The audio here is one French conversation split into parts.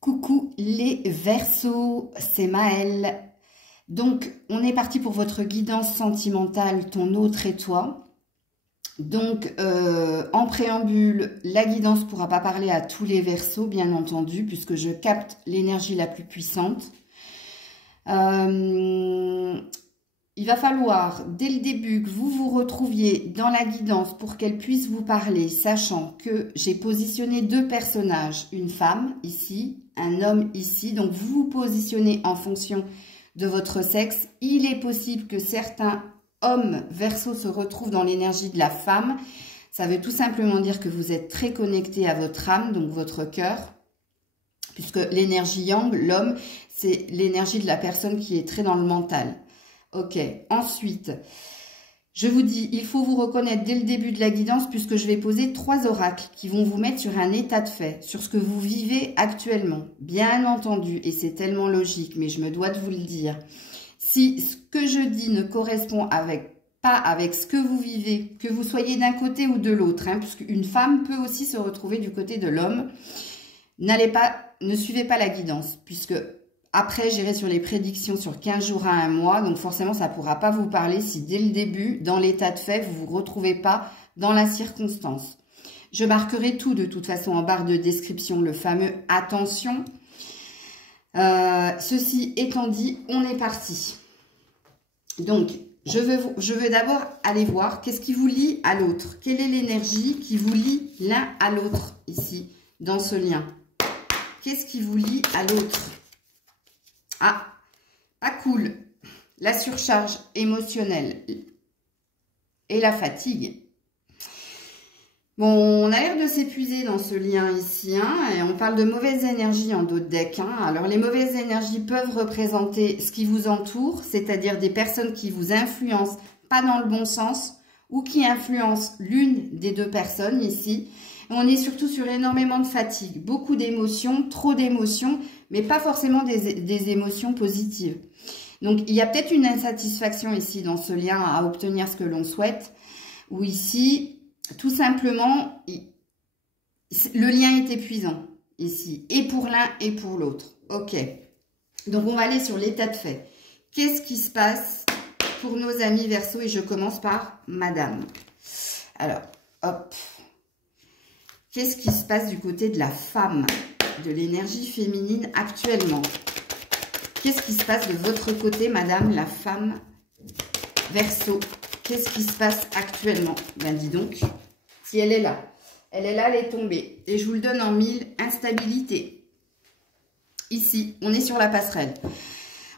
Coucou les Verseaux, c'est Maëlle. Donc, on est parti pour votre guidance sentimentale, ton autre et toi. Donc, en préambule, la guidance ne pourra pas parler à tous les Verseaux, bien entendu, puisque je capte l'énergie la plus puissante. Il va falloir, dès le début, que vous vous retrouviez dans la guidance pour qu'elle puisse vous parler, sachant que j'ai positionné deux personnages, une femme ici, un homme ici. Donc, vous vous positionnez en fonction de votre sexe. Il est possible que certains hommes Verseau se retrouvent dans l'énergie de la femme. Ça veut tout simplement dire que vous êtes très connecté à votre âme, donc votre cœur, puisque l'énergie yang, l'homme, c'est l'énergie de la personne qui est très dans le mental. Ok, ensuite, je vous dis, il faut vous reconnaître dès le début de la guidance puisque je vais poser 3 oracles qui vont vous mettre sur un état de fait, sur ce que vous vivez actuellement. Bien entendu, et c'est tellement logique, mais je me dois de vous le dire. Si ce que je dis ne correspond pas avec ce que vous vivez, que vous soyez d'un côté ou de l'autre, puisqu'une femme peut aussi se retrouver du côté de l'homme, ne suivez pas la guidance, puisque après, j'irai sur les prédictions sur 15 jours à 1 mois. Donc, forcément, ça ne pourra pas vous parler si dès le début, dans l'état de fait, vous ne vous retrouvez pas dans la circonstance. Je marquerai tout de toute façon en barre de description, le fameux « attention ». Ceci étant dit, on est parti. Donc, je veux d'abord aller voir qu'est-ce qui vous lie à l'autre. Quelle est l'énergie qui vous lie l'un à l'autre ici, dans ce lien? Qu'est-ce qui vous lie à l'autre? Ah, pas cool. La surcharge émotionnelle et la fatigue. Bon, on a l'air de s'épuiser dans ce lien ici, et on parle de mauvaises énergies en dos de deck. Alors, les mauvaises énergies peuvent représenter ce qui vous entoure, c'est-à-dire des personnes qui vous influencent pas dans le bon sens ou qui influencent l'une des deux personnes ici. On est surtout sur énormément de fatigue, beaucoup d'émotions, trop d'émotions, mais pas forcément des émotions positives. Donc, il y a peut-être une insatisfaction ici dans ce lien à obtenir ce que l'on souhaite, ou ici, tout simplement, le lien est épuisant ici, et pour l'un et pour l'autre. Ok, donc on va aller sur l'état de fait. Qu'est-ce qui se passe pour nos amis Verseaux? Et je commence par Madame. Alors, hop. Qu'est-ce qui se passe du côté de la femme, de l'énergie féminine actuellement? Qu'est-ce qui se passe de votre côté, Madame la femme Verseau? Qu'est-ce qui se passe actuellement? Ben dis donc, si elle est là, elle est tombée. Et je vous le donne en 1000, instabilité. Ici, on est sur la passerelle.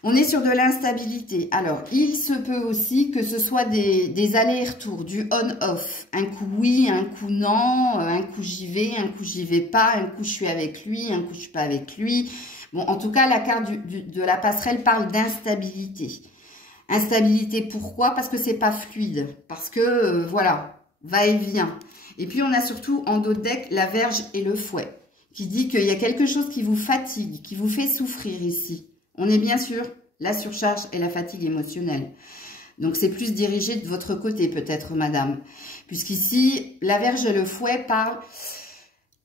On est sur de l'instabilité. Alors, il se peut aussi que ce soit des allers-retours, du on-off. Un coup oui, un coup non, un coup j'y vais, un coup j'y vais pas, un coup je suis avec lui, un coup je suis pas avec lui. Bon, en tout cas, la carte de la passerelle parle d'instabilité. Instabilité, pourquoi? Parce que c'est pas fluide. Parce que, voilà, va et vient. Et puis, on a surtout en dos de deck la Vierge et le fouet, qui dit qu'il y a quelque chose qui vous fatigue, qui vous fait souffrir ici. On est bien sûr la surcharge et la fatigue émotionnelle. Donc, c'est plus dirigé de votre côté, peut-être, madame. Puisqu'ici, la Vierge et le fouet parlent...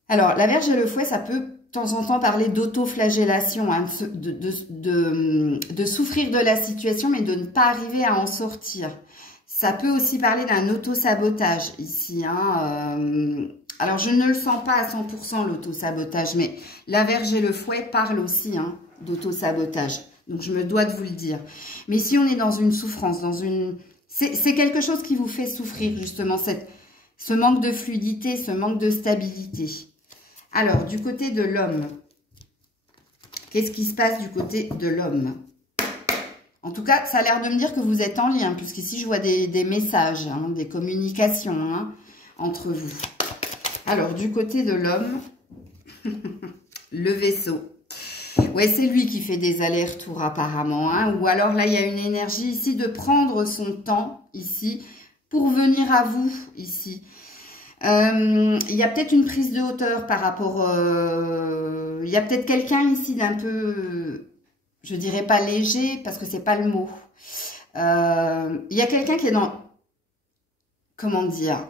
Alors, la Vierge et le fouet, ça peut, de temps en temps, parler d'autoflagellation, de souffrir de la situation, mais de ne pas arriver à en sortir. Ça peut aussi parler d'un autosabotage, ici, Alors, je ne le sens pas à 100% l'autosabotage, mais la Vierge et le fouet parlent aussi d'autosabotage. Donc, je me dois de vous le dire. Mais si on est dans une souffrance, c'est quelque chose qui vous fait souffrir, justement, ce manque de fluidité, ce manque de stabilité. Alors, du côté de l'homme, qu'est-ce qui se passe du côté de l'homme? En tout cas, ça a l'air de me dire que vous êtes en lien, puisqu'ici, je vois des messages, des communications entre vous. Alors, du côté de l'homme, le vaisseau. Ouais, c'est lui qui fait des allers-retours apparemment. Ou alors là, il y a une énergie ici de prendre son temps ici pour venir à vous ici. Il y a peut-être une prise de hauteur par rapport... il y a peut-être quelqu'un ici d'un peu... je dirais pas léger parce que c'est pas le mot. Il y a quelqu'un qui est dans... comment dire?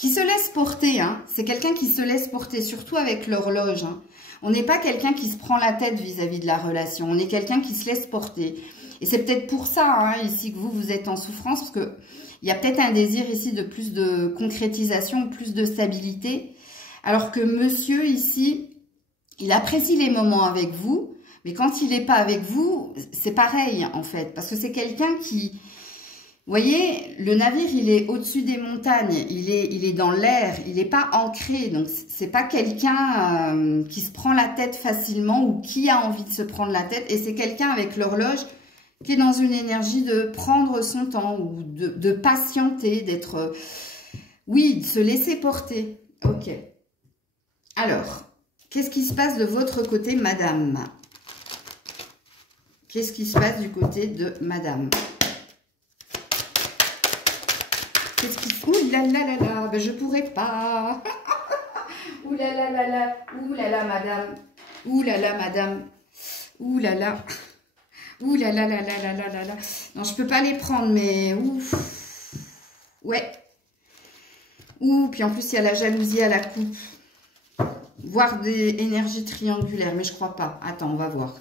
qui se laisse porter, hein. C'est quelqu'un qui se laisse porter, surtout avec l'horloge, hein. On n'est pas quelqu'un qui se prend la tête vis-à-vis de la relation. On est quelqu'un qui se laisse porter. Et c'est peut-être pour ça, hein, ici, que vous êtes en souffrance, parce que il y a peut-être un désir ici de plus de concrétisation, plus de stabilité. Alors que monsieur, ici, il apprécie les moments avec vous, mais quand il n'est pas avec vous, c'est pareil, en fait. Parce que c'est quelqu'un qui... Vous voyez, le navire, il est au-dessus des montagnes, il est dans l'air, il n'est pas ancré. Donc, c'est pas quelqu'un qui se prend la tête facilement ou qui a envie de se prendre la tête. Et c'est quelqu'un avec l'horloge qui est dans une énergie de prendre son temps ou de patienter, d'être... oui, de se laisser porter. Ok. Alors, qu'est-ce qui se passe de votre côté, madame? Qu'est-ce qui se passe du côté de madame? Qu'est-ce qui... Ouh là là là là, ben je pourrais pas. Ouh là là là là, ouh là là madame. Ouh là là madame. Ouh là là. Ouh là là là là là là là là. Non, je peux pas les prendre, mais ouf. Ouais. Ouh, puis en plus il y a la jalousie à la coupe. Voire des énergies triangulaires, mais je crois pas. Attends, on va voir.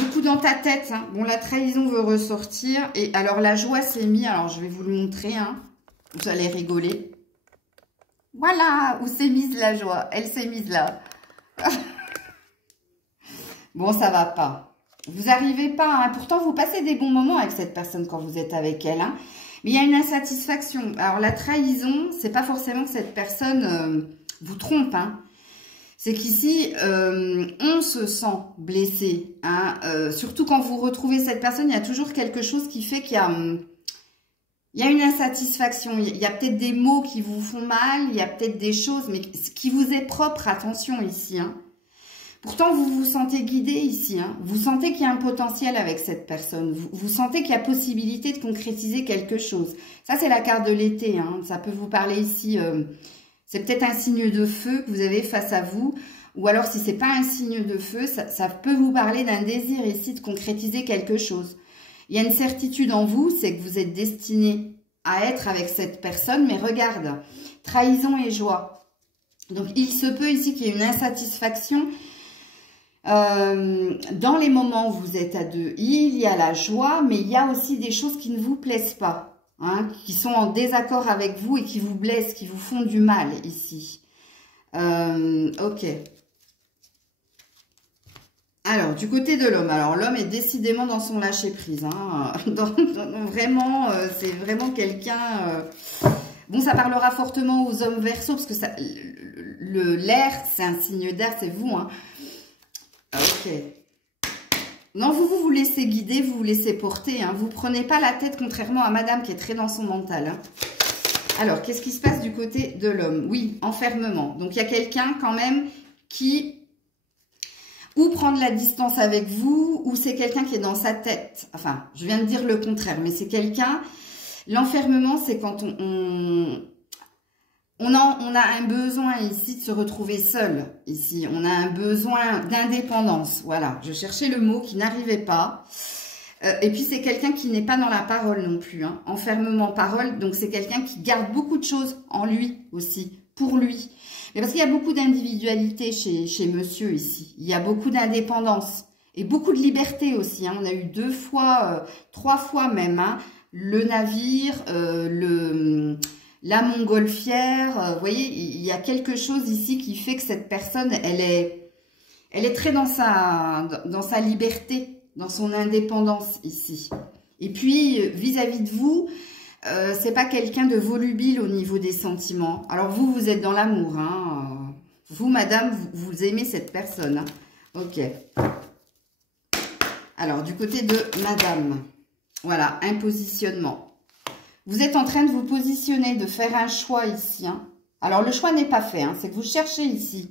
Beaucoup dans ta tête, hein. Bon, la trahison veut ressortir. Et alors, la joie s'est mise. Alors, je vais vous le montrer, hein. Vous allez rigoler. Voilà, où s'est mise la joie. Elle s'est mise là. Bon, ça va pas. Vous n'arrivez pas, hein. Pourtant, vous passez des bons moments avec cette personne quand vous êtes avec elle, hein. Mais il y a une insatisfaction. Alors, la trahison, c'est pas forcément que cette personne vous trompe, hein. C'est qu'ici, on se sent blessé, hein. Surtout quand vous retrouvez cette personne, il y a toujours quelque chose qui fait qu'il y a une insatisfaction. Il y a peut-être des mots qui vous font mal, il y a peut-être des choses, mais ce qui vous est propre, attention ici, hein. Pourtant, vous vous sentez guidé ici, hein. Vous sentez qu'il y a un potentiel avec cette personne. Vous sentez qu'il y a possibilité de concrétiser quelque chose. Ça, c'est la carte de l'été, hein. Ça peut vous parler ici... c'est peut-être un signe de feu que vous avez face à vous. Ou alors, si c'est pas un signe de feu, ça peut vous parler d'un désir ici de concrétiser quelque chose. Il y a une certitude en vous, c'est que vous êtes destiné à être avec cette personne. Mais regarde, trahison et joie. Donc, il se peut ici qu'il y ait une insatisfaction. Dans les moments où vous êtes à deux, il y a la joie, mais il y a aussi des choses qui ne vous plaisent pas, hein, qui sont en désaccord avec vous et qui vous blessent, qui vous font du mal ici. Ok. Alors, du côté de l'homme, alors l'homme est décidément dans son lâcher-prise, hein, vraiment, c'est vraiment quelqu'un... Bon, ça parlera fortement aux hommes Verseau, parce que l'air, c'est un signe d'air, c'est vous, hein. Ok. Non, vous laissez guider, vous vous laissez porter, hein. Vous ne prenez pas la tête, contrairement à madame qui est très dans son mental, hein. Alors, qu'est-ce qui se passe du côté de l'homme? Oui, enfermement. Donc, il y a quelqu'un quand même qui... ou prendre la distance avec vous, ou c'est quelqu'un qui est dans sa tête. Enfin, je viens de dire le contraire, mais c'est quelqu'un... L'enfermement, c'est quand on a un besoin ici de se retrouver seul. Ici, on a un besoin d'indépendance. Voilà, je cherchais le mot qui n'arrivait pas. Et puis, c'est quelqu'un qui n'est pas dans la parole non plus, hein. Enfermement, parole. Donc, c'est quelqu'un qui garde beaucoup de choses en lui aussi, pour lui. Mais parce qu'il y a beaucoup d'individualité chez monsieur ici. Il y a beaucoup d'indépendance et beaucoup de liberté aussi, hein. On a eu 2 fois, 3 fois même, hein, le navire, la montgolfière. Vous voyez, il y a quelque chose ici qui fait que cette personne, elle est très dans sa liberté, dans son indépendance ici. Et puis, vis-à-vis de vous, c'est pas quelqu'un de volubile au niveau des sentiments. Alors vous êtes dans l'amour, hein. Vous, madame, vous aimez cette personne, hein. Ok. Alors, du côté de madame, voilà, un positionnement. Vous êtes en train de vous positionner, de faire un choix ici, hein. Alors, le choix n'est pas fait, hein. C'est que vous cherchez ici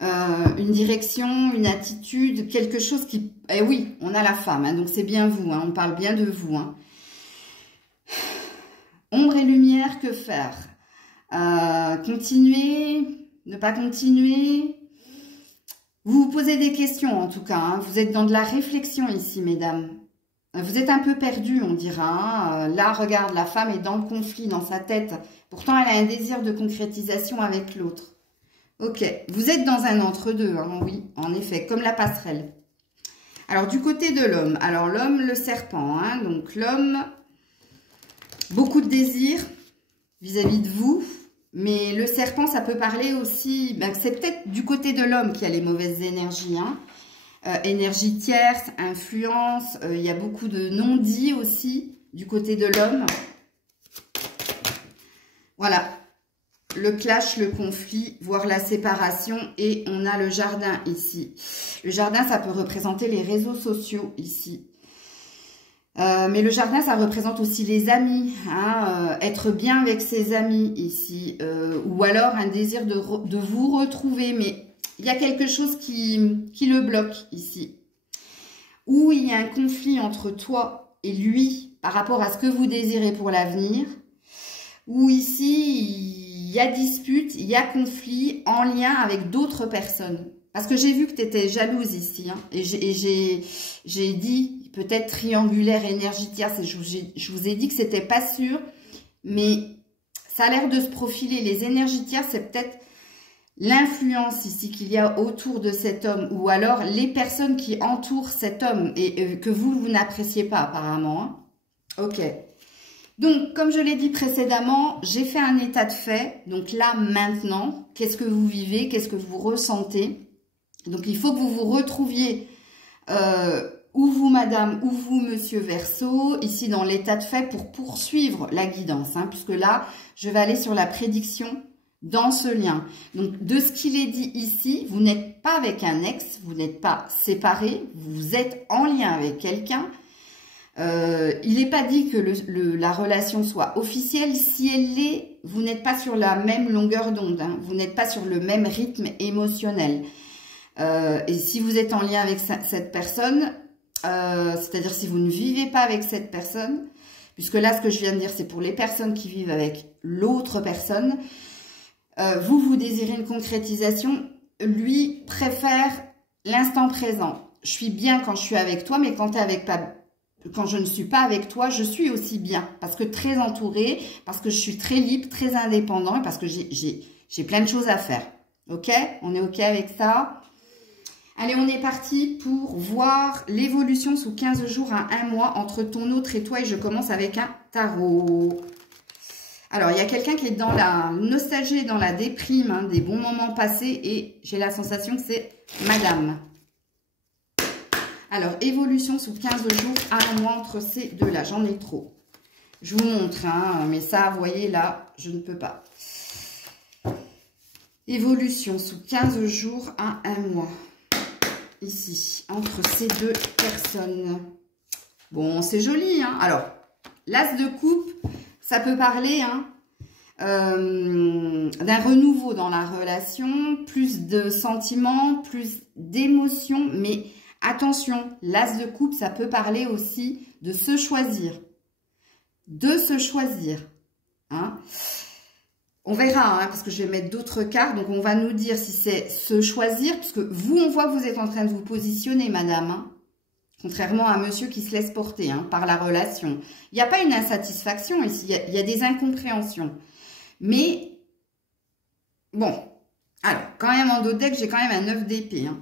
une direction, une attitude, quelque chose qui... Eh oui, on a la femme, hein, donc c'est bien vous, hein, on parle bien de vous, hein. Ombre et lumière, que faire? Continuer? Ne pas continuer? Vous vous posez des questions en tout cas, hein. Vous êtes dans de la réflexion ici, mesdames. Vous êtes un peu perdu, on dira. Hein. Là, regarde, la femme est dans le conflit, dans sa tête. Pourtant, elle a un désir de concrétisation avec l'autre. Ok, vous êtes dans un entre-deux, hein, oui, en effet, comme la passerelle. Alors, du côté de l'homme. Alors, l'homme, le serpent. Hein, donc, l'homme, beaucoup de désirs vis-à-vis de vous. Mais le serpent, ça peut parler aussi... Ben, c'est peut-être du côté de l'homme qui a les mauvaises énergies, hein. Énergie tierce, influence, il y a beaucoup de non-dits aussi du côté de l'homme. Voilà, le clash, le conflit, voire la séparation, et on a le jardin ici. Le jardin, ça peut représenter les réseaux sociaux ici. Mais le jardin, ça représente aussi les amis, hein, être bien avec ses amis ici, ou alors un désir de vous retrouver, mais... Il y a quelque chose qui le bloque ici. Ou il y a un conflit entre toi et lui par rapport à ce que vous désirez pour l'avenir. Ou ici, il y a dispute, il y a conflit en lien avec d'autres personnes. Parce que j'ai vu que tu étais jalouse ici. Hein, et j'ai dit peut-être triangulaire énergie tierce. Je vous ai dit que c'était pas sûr. Mais ça a l'air de se profiler. Les énergies tierces, c'est peut-être... l'influence ici qu'il y a autour de cet homme, ou alors les personnes qui entourent cet homme et que vous n'appréciez pas apparemment. Hein. Ok. Donc, comme je l'ai dit précédemment, j'ai fait un état de fait. Donc là, maintenant, qu'est-ce que vous vivez? Qu'est-ce que vous ressentez? Donc, il faut que vous vous retrouviez, ou vous, madame, ou vous, monsieur Verseau, ici dans l'état de fait pour poursuivre la guidance. Hein, puisque là, je vais aller sur la prédiction dans ce lien. Donc, de ce qu'il est dit ici, vous n'êtes pas avec un ex, vous n'êtes pas séparés, vous êtes en lien avec quelqu'un. Il n'est pas dit que la relation soit officielle. Si elle l'est, vous n'êtes pas sur la même longueur d'onde, hein, vous n'êtes pas sur le même rythme émotionnel. Et si vous êtes en lien avec cette personne, c'est-à-dire si vous ne vivez pas avec cette personne, puisque là, ce que je viens de dire, c'est pour les personnes qui vivent avec l'autre personne, vous désirez une concrétisation, lui préfère l'instant présent. Je suis bien quand je suis avec toi, mais quand je ne suis pas avec toi, je suis aussi bien. Parce que très entourée, parce que je suis très libre, très indépendant, et parce que j'ai plein de choses à faire. Ok? On est ok avec ça? Allez, on est parti pour voir l'évolution sous 15 jours à 1 mois entre ton autre et toi. Et je commence avec un tarot. Alors, il y a quelqu'un qui est dans la nostalgie, dans la déprime, hein, des bons moments passés. Et j'ai la sensation que c'est madame. Alors, évolution sous 15 jours à 1 mois entre ces deux-là. J'en ai trop. Je vous montre, hein, mais ça, vous voyez, là, je ne peux pas. Évolution sous 15 jours à 1 mois. Ici, entre ces deux personnes. Bon, c'est joli, hein. Alors, l'as de coupe, ça peut parler, hein, d'un renouveau dans la relation, plus de sentiments, plus d'émotions, mais attention, l'as de coupe, ça peut parler aussi de se choisir. De se choisir, hein. On verra, hein, parce que je vais mettre d'autres cartes. Donc, on va nous dire si c'est se choisir. Parce que vous, on voit que vous êtes en train de vous positionner, madame. Hein, contrairement à monsieur qui se laisse porter, hein, par la relation. Il n'y a pas une insatisfaction ici. Il y a des incompréhensions. Mais, bon. Alors, quand même, en dos de deck, j'ai quand même un 9 d'épée. Hein,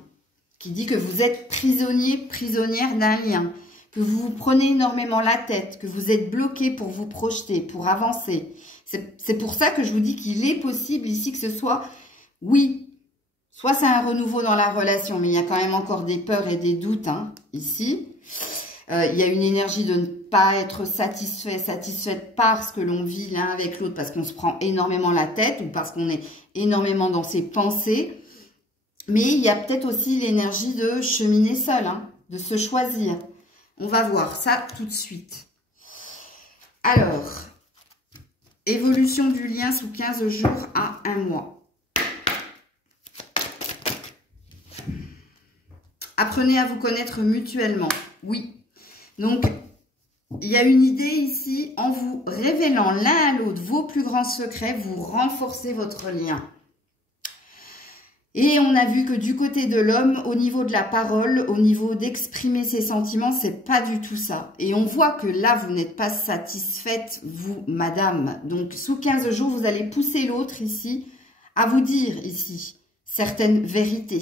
qui dit que vous êtes prisonnier, prisonnière d'un lien. Que vous vous prenez énormément la tête. Que vous êtes bloqué pour vous projeter, pour avancer. C'est pour ça que je vous dis qu'il est possible ici que ce soit, oui, soit c'est un renouveau dans la relation, mais il y a quand même encore des peurs et des doutes, hein, ici. Il y a une énergie de ne pas être satisfaite par ce que l'on vit l'un avec l'autre, parce qu'on se prend énormément la tête ou parce qu'on est énormément dans ses pensées. Mais il y a peut-être aussi l'énergie de cheminer seul, hein, de se choisir. On va voir ça tout de suite. Alors... évolution du lien sous 15 jours à 1 mois. Apprenez à vous connaître mutuellement. Oui. Donc, il y a une idée ici. En vous révélant l'un à l'autre vos plus grands secrets, vous renforcez votre lien. Et on a vu que du côté de l'homme, au niveau de la parole, au niveau d'exprimer ses sentiments, c'est pas du tout ça. Et on voit que là, vous n'êtes pas satisfaite, vous, madame. Donc, sous 15 jours, vous allez pousser l'autre ici à vous dire ici certaines vérités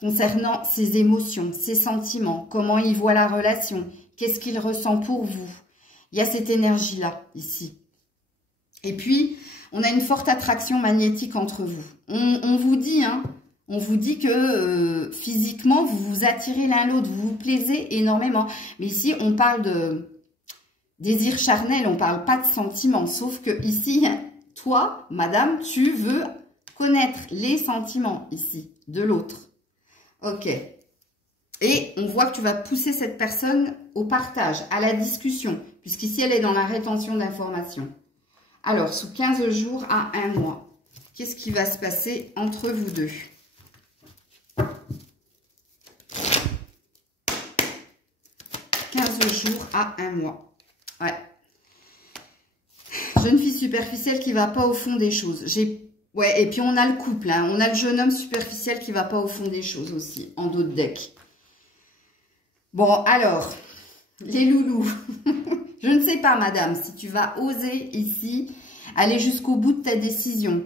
concernant ses émotions, ses sentiments, comment il voit la relation, qu'est-ce qu'il ressent pour vous. Il y a cette énergie-là, ici. Et puis, on a une forte attraction magnétique entre vous. On vous dit, hein, on vous dit que physiquement, vous vous attirez l'un l'autre, vous vous plaisez énormément. Mais ici, on parle de désir charnel, on parle pas de sentiments. Sauf que ici, toi, madame, tu veux connaître les sentiments ici de l'autre. Ok. Et on voit que tu vas pousser cette personne au partage, à la discussion, puisqu'ici, elle est dans la rétention d'informations. Alors, sous 15 jours à 1 mois, qu'est-ce qui va se passer entre vous deux? Jours à 1 mois. Ouais. Jeune fille superficielle qui va pas au fond des choses. Ouais, et puis on a le couple, hein. On a le jeune homme superficiel qui va pas au fond des choses aussi, en dos de deck. Bon, alors, les loulous. Je ne sais pas, madame, si tu vas oser ici aller jusqu'au bout de ta décision.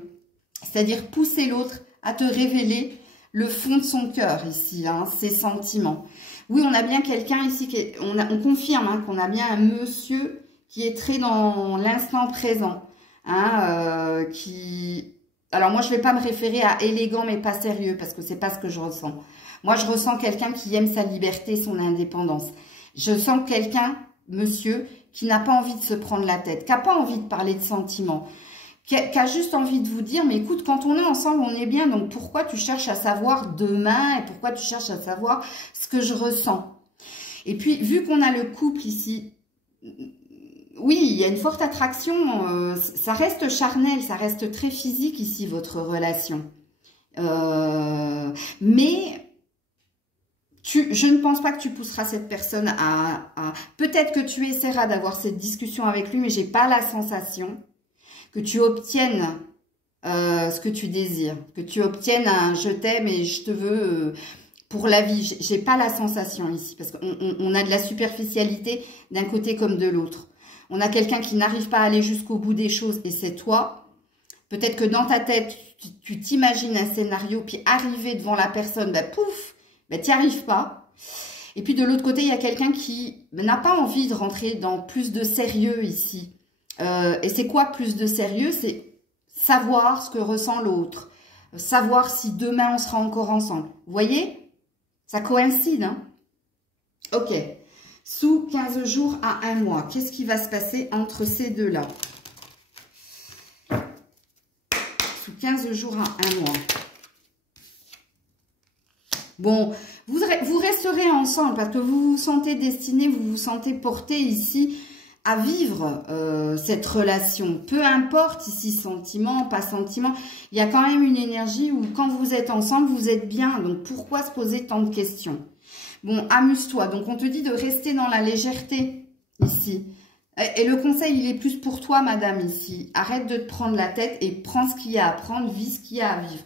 C'est-à-dire pousser l'autre à te révéler le fond de son cœur ici, hein, ses sentiments. Oui, on a bien quelqu'un ici, on confirme hein, qu'on a bien un monsieur qui est très dans l'instant présent. Hein, alors moi, je ne vais pas me référer à élégant mais pas sérieux parce que c'est pas ce que je ressens. Moi, je ressens quelqu'un qui aime sa liberté, son indépendance. Je sens quelqu'un, monsieur, qui n'a pas envie de se prendre la tête, qui n'a pas envie de parler de sentiments, qui a juste envie de vous dire, mais écoute, quand on est ensemble, on est bien, donc pourquoi tu cherches à savoir demain et pourquoi tu cherches à savoir ce que je ressens? Et puis, vu qu'on a le couple ici, oui, il y a une forte attraction, ça reste charnel, ça reste très physique ici, votre relation. Mais je ne pense pas que tu pousseras cette personne à... Peut-être que tu essaieras d'avoir cette discussion avec lui, mais j'ai pas la sensation que tu obtiennes ce que tu désires, que tu obtiennes un je t'aime et je te veux pour la vie. J'ai pas la sensation ici, parce qu'on a de la superficialité d'un côté comme de l'autre. On a quelqu'un qui n'arrive pas à aller jusqu'au bout des choses et c'est toi. Peut-être que dans ta tête, tu t'imagines un scénario, puis arriver devant la personne, ben pouf, ben t'y arrives pas. Et puis de l'autre côté, il y a quelqu'un qui n'a pas envie de rentrer dans plus de sérieux ici. Et c'est quoi plus de sérieux? C'est savoir ce que ressent l'autre. Savoir si demain on sera encore ensemble. Vous voyez? Ça coïncide, hein? Ok. Sous 15 jours à 1 mois, qu'est-ce qui va se passer entre ces deux-là? Sous 15 jours à 1 mois. Bon, vous resterez ensemble parce que vous vous sentez destiné, vous vous sentez porté ici à vivre cette relation. Peu importe ici sentiment, pas sentiment, il y a quand même une énergie où quand vous êtes ensemble, vous êtes bien. Donc pourquoi se poser tant de questions? Bon, amuse-toi. Donc on te dit de rester dans la légèreté ici. Et le conseil, il est plus pour toi, madame, ici. Arrête de te prendre la tête et prends ce qu'il y a à prendre, vis ce qu'il y a à vivre.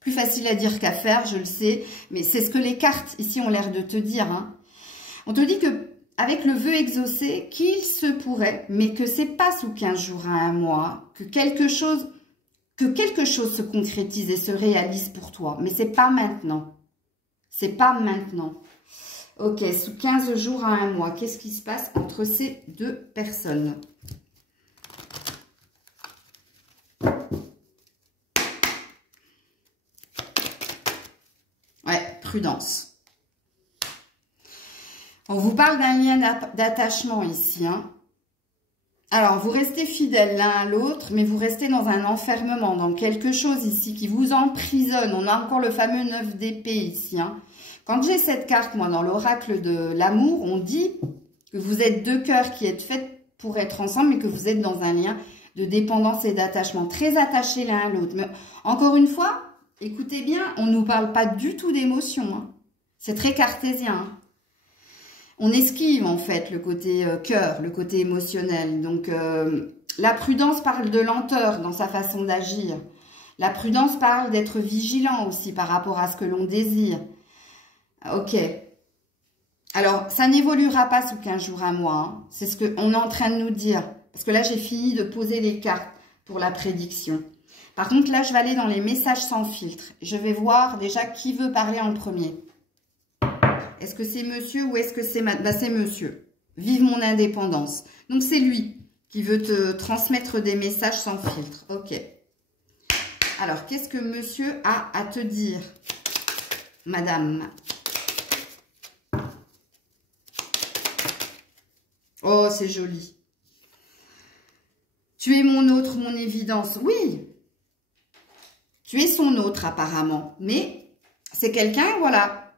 Plus facile à dire qu'à faire, je le sais, mais c'est ce que les cartes ici ont l'air de te dire. Hein. On te dit que avec le vœu exaucé, qu'il se pourrait, mais que c'est pas sous 15 jours à 1 mois, que quelque chose se concrétise et se réalise pour toi. Mais c'est pas maintenant. C'est pas maintenant. Ok, sous 15 jours à 1 mois, qu'est-ce qui se passe entre ces deux personnes? Ouais, prudence. On vous parle d'un lien d'attachement ici. Hein. Alors, vous restez fidèles l'un à l'autre, mais vous restez dans un enfermement, dans quelque chose ici qui vous emprisonne. On a encore le fameux 9 d'épée ici. Hein. Quand j'ai cette carte, moi, dans l'oracle de l'amour, on dit que vous êtes deux cœurs qui êtes faits pour être ensemble, mais que vous êtes dans un lien de dépendance et d'attachement, très attachés l'un à l'autre. Mais encore une fois, écoutez bien, on ne nous parle pas du tout d'émotion. Hein. C'est très cartésien. Hein. On esquive en fait le côté cœur, le côté émotionnel. Donc la prudence parle de lenteur dans sa façon d'agir. La prudence parle d'être vigilant aussi par rapport à ce que l'on désire. Ok. Alors, ça n'évoluera pas sous 15 jours, un mois. Hein. C'est ce qu'on est en train de nous dire. Parce que là, j'ai fini de poser les cartes pour la prédiction. Par contre, là, je vais aller dans les messages sans filtre. Je vais voir déjà qui veut parler en premier. Est-ce que c'est monsieur ou est-ce que c'est madame? Bah, c'est monsieur. Vive mon indépendance. Donc, c'est lui qui veut te transmettre des messages sans filtre. Ok. Alors, qu'est-ce que monsieur a à te dire, madame? Oh, c'est joli. Tu es mon autre, mon évidence. Oui, tu es son autre apparemment. Mais c'est quelqu'un, voilà,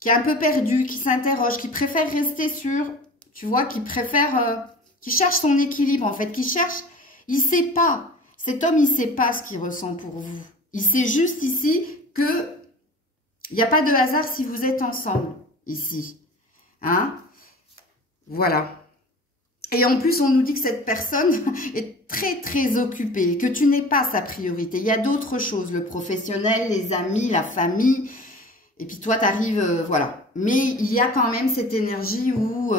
qui est un peu perdu, qui s'interroge, qui préfère rester sur, tu vois, qui préfère, qui cherche son équilibre en fait, qui cherche, il sait pas. Cet homme, il sait pas ce qu'il ressent pour vous. Il sait juste ici que il n'y a pas de hasard si vous êtes ensemble ici. Hein? Voilà. Et en plus, on nous dit que cette personne est très, très occupée, que tu n'es pas sa priorité. Il y a d'autres choses, le professionnel, les amis, la famille. Et puis toi, tu arrives, voilà. Mais il y a quand même cette énergie où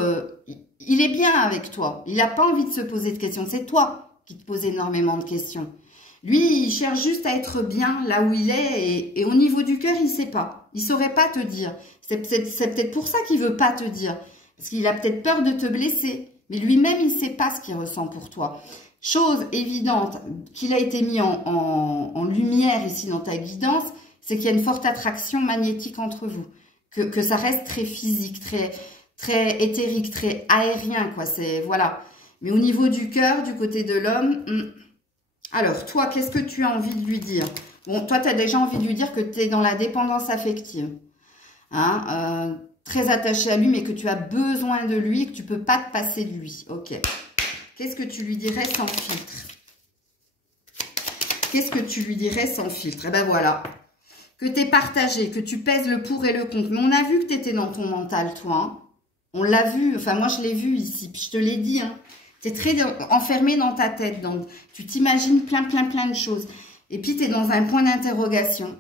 il est bien avec toi. Il n'a pas envie de se poser de questions. C'est toi qui te poses énormément de questions. Lui, il cherche juste à être bien là où il est. Et au niveau du cœur, il ne sait pas. Il ne saurait pas te dire. C'est peut-être pour ça qu'il ne veut pas te dire. Parce qu'il a peut-être peur de te blesser. Mais lui-même, il ne sait pas ce qu'il ressent pour toi. Chose évidente qu'il a été mis en lumière ici dans ta guidance, c'est qu'il y a une forte attraction magnétique entre vous. Que ça reste très physique, très éthérique, très aérien, quoi. C'est, voilà. Mais au niveau du cœur, du côté de l'homme, alors, toi, qu'est-ce que tu as envie de lui dire? Bon, toi, tu as déjà envie de lui dire que tu es dans la dépendance affective. Hein, très attaché à lui, mais que tu as besoin de lui, que tu ne peux pas te passer de lui. Ok. Qu'est-ce que tu lui dirais sans filtre? Qu'est-ce que tu lui dirais sans filtre? Eh ben voilà. Que tu es partagé, que tu pèses le pour et le contre. Mais on a vu que tu étais dans ton mental, toi. Hein. On l'a vu. Enfin, moi, je l'ai vu ici. Puis je te l'ai dit. Hein. Tu es très enfermé dans ta tête. Donc, tu t'imagines plein de choses. Et puis, tu es dans un point d'interrogation.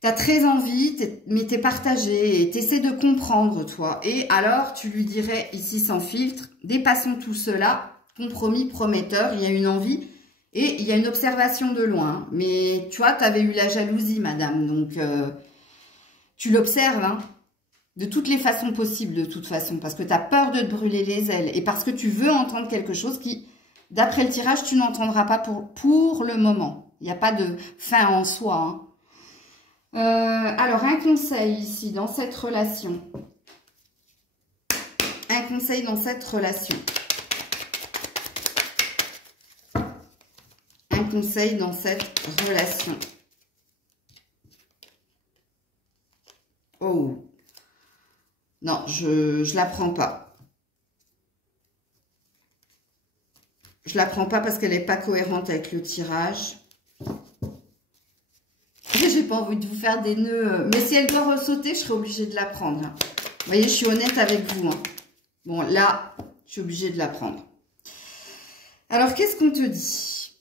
Tu as très envie, mais tu es partagé et tu essaies de comprendre, toi. Et alors, tu lui dirais, ici sans filtre, dépassons tout cela, compromis, prometteur, il y a une envie et il y a une observation de loin. Mais tu vois, tu avais eu la jalousie, madame, donc tu l'observes, hein, de toutes les façons possibles, de toute façon, parce que tu as peur de te brûler les ailes et parce que tu veux entendre quelque chose qui, d'après le tirage, tu n'entendras pas pour le moment. Il n'y a pas de fin en soi, hein. Alors, un conseil ici, dans cette relation. Un conseil dans cette relation. Un conseil dans cette relation. Oh. Non, je la prends pas. Je la prends pas parce qu'elle n'est pas cohérente avec le tirage. J'ai pas envie de vous faire des nœuds. Mais si elle doit ressauter, je serai obligée de la prendre. Hein. Vous voyez, je suis honnête avec vous. Hein. Bon, là, je suis obligée de la prendre. Alors, qu'est-ce qu'on te dit?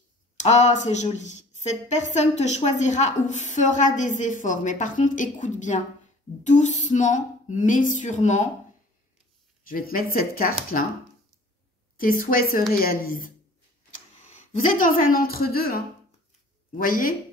Ah, c'est joli. Cette personne te choisira ou fera des efforts. Mais par contre, écoute bien. Doucement, mais sûrement. Je vais te mettre cette carte-là. Tes souhaits se réalisent. Vous êtes dans un entre-deux. Hein. Vous voyez?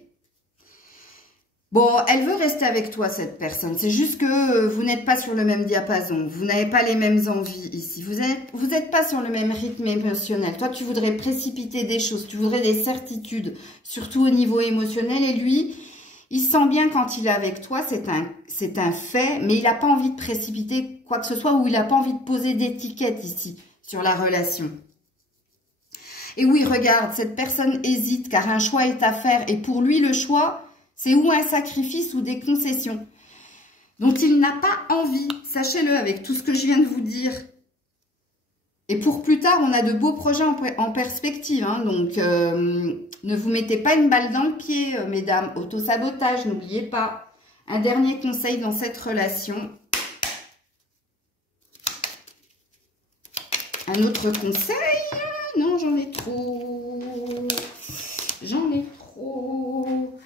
Bon, elle veut rester avec toi, cette personne. C'est juste que vous n'êtes pas sur le même diapason. Vous n'avez pas les mêmes envies ici. Vous êtes pas sur le même rythme émotionnel. Toi, tu voudrais précipiter des choses. Tu voudrais des certitudes, surtout au niveau émotionnel. Et lui, il sent bien quand il est avec toi, c'est un fait. Mais il n'a pas envie de précipiter quoi que ce soit ou il n'a pas envie de poser d'étiquette ici sur la relation. Et oui, regarde, cette personne hésite car un choix est à faire. Et pour lui, le choix... c'est ou un sacrifice ou des concessions dont il n'a pas envie. Sachez-le avec tout ce que je viens de vous dire. Et pour plus tard, on a de beaux projets en perspective. Hein, donc, ne vous mettez pas une balle dans le pied, mesdames. Autosabotage, n'oubliez pas. Un dernier conseil dans cette relation. Un autre conseil. Non, j'en ai trop. J'en ai trop. trop.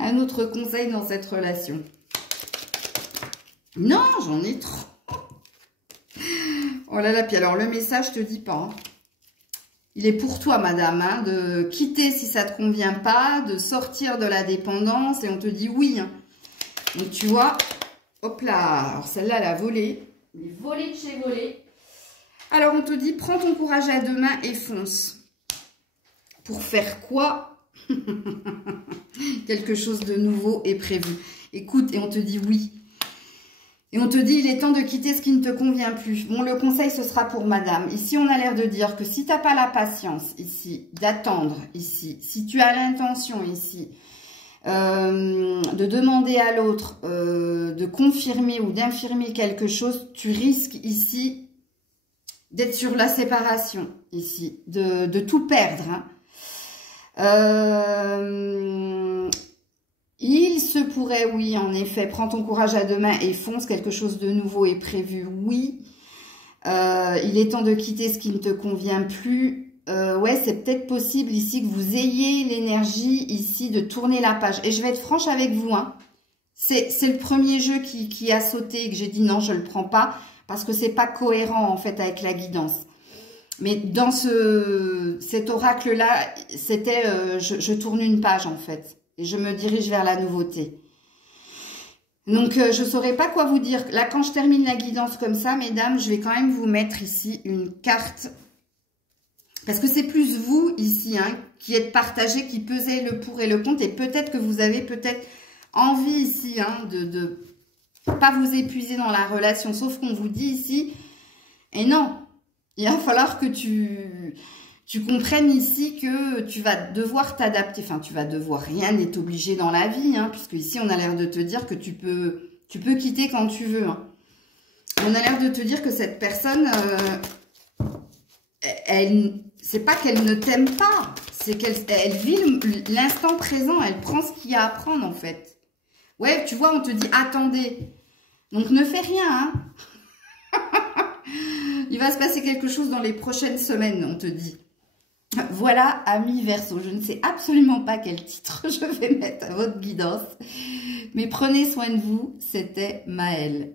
Un autre conseil dans cette relation. Non, j'en ai trop. Oh là là, puis alors le message, je te dis pas. Hein. Il est pour toi, madame, hein, de quitter si ça te convient pas, de sortir de la dépendance, et on te dit oui. Hein. Donc tu vois, hop là, alors celle-là, elle a volé. Elle est volée de chez volée. Alors on te dit, prends ton courage à deux mains et fonce. Pour faire quoi? Quelque chose de nouveau est prévu. Écoute, et on te dit oui. Et on te dit, il est temps de quitter ce qui ne te convient plus. Bon, le conseil, ce sera pour madame. Ici, on a l'air de dire que si tu n'as pas la patience, ici, d'attendre, ici, si tu as l'intention, ici, de demander à l'autre, de confirmer ou d'infirmer quelque chose, tu risques, ici, d'être sur la séparation, ici, de tout perdre. Hein. Il se pourrait, oui, en effet, prends ton courage à deux mains et fonce, quelque chose de nouveau est prévu, oui. Il est temps de quitter ce qui ne te convient plus. Ouais, c'est peut-être possible ici que vous ayez l'énergie ici de tourner la page. Et je vais être franche avec vous, hein. C'est le premier jeu qui a sauté et que j'ai dit non, je ne le prends pas parce que c'est pas cohérent en fait avec la guidance. Mais dans cet oracle-là, c'était je tourne une page en fait. Et je me dirige vers la nouveauté. Donc, je ne saurais pas quoi vous dire. Là, quand je termine la guidance comme ça, mesdames, je vais quand même vous mettre ici une carte. Parce que c'est plus vous, ici, hein, qui êtes partagé, qui pesez le pour et le contre. Et peut-être que vous avez peut-être envie ici hein, de pas vous épuiser dans la relation. Sauf qu'on vous dit ici, et non, il va falloir que tu comprennes ici que tu vas devoir t'adapter. Enfin, tu vas devoir, rien n'est obligé dans la vie, hein, puisque ici, on a l'air de te dire que tu peux quitter quand tu veux. Hein. On a l'air de te dire que cette personne, c'est pas qu'elle ne t'aime pas, c'est qu'elle vit l'instant présent, elle prend ce qu'il y a à prendre, en fait. Ouais, tu vois, on te dit, attendez. Donc, ne fais rien, hein. Il va se passer quelque chose dans les prochaines semaines, on te dit. Voilà, amis Verseau, je ne sais absolument pas quel titre je vais mettre à votre guidance, mais prenez soin de vous, c'était Maëlle.